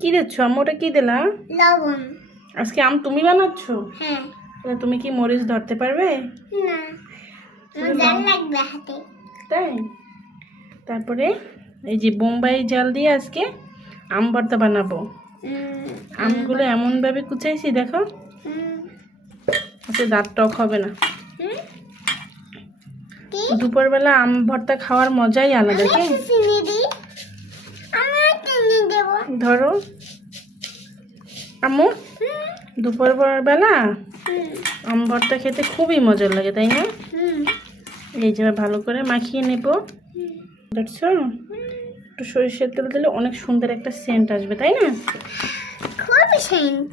কি দিচ্ছ আম্মু? ওটা কি দিলা? লবণ। আজকে আম তুমি বানাচ্ছ? হ্যাঁ। তাহলে তুমি কি মরিচ ধরতে পারবে? না, আমার জাল লাগবে হাতে। তাই? তারপরে এই যে বোম্বাই জাল দিয়ে আজকে আম ভর্তা বানাবো। আমগুলো এমন ভাবে কুচাইছি দেখো, আচ্ছা দাঁত টক হবে না। দুপুরবেলা আম ভর্তা খাওয়ার মজাই আলাদা। কি চিনি দি, আমার চিনি দেব। ধরো আম্মু, দুপুরবেলা আম ভর্তা খেতে খুবই মজার লাগে, তাই না? এই যে ভালো করে মাখিয়ে নেব, দেখছো? একটু সরিষার তেল দিলে অনেক সুন্দর একটা সেন্ট আসবে, তাই না? খুব সেন্ট।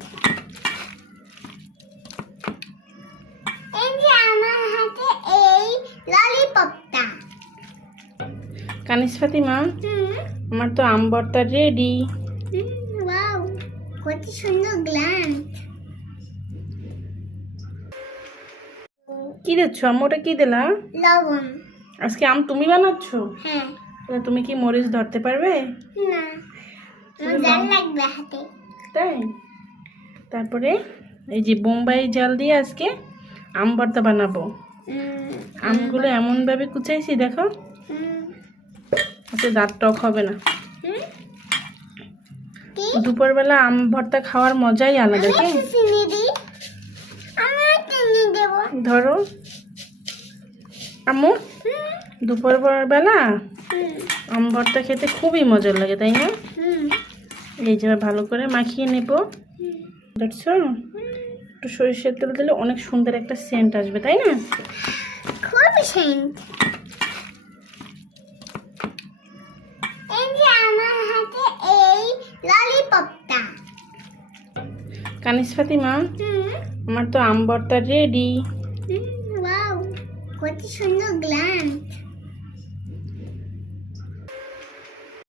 এই যে আমার হাতে এই ললিপপটা। কানিস ফাতিমা, আমার তো আম ভর্তা রেডি। ওয়াও, কত সুন্দর গ্ল্যান্ড। কি দিচ্ছ আম্মু? ওটা কি দিলা? লবণ। আজকে আম তুমি বানাচ্ছ? হ্যাঁ। তাহলে তুমি কি মরিচ ধরতে পারবে? না, আমার জাল লাগবে হাতে। তাই? তারপরে এই যে বোম্বাই জাল দিয়ে আজকে আম ভর্তা বানাবো। আমগুলো এমন ভাবে কুচাইছি দেখো, আচ্ছা দাঁত টক হবে না। দুপুরবেলা আম ভর্তা খাওয়ার মজাই আলাদা। কি চিনি দি, আমার চিনি দেব। ধরো আম্মু, দুপুরবেলা আম ভর্তা খেতে খুবই মজার লাগে, তাই না? এই যে ভালো করে মাখিয়ে নেব, দেখছো? একটু সরিষার তেল দিলে অনেক সুন্দর একটা সেন্ট আসবে, তাই না? খুব সেন্ট। এই যে আমার হাতে এই ললিপপটা। কানিস ফাতিমা, আমার তো আম ভর্তা রেডি। ওয়াও, কত সুন্দর গ্ল্যান্ড।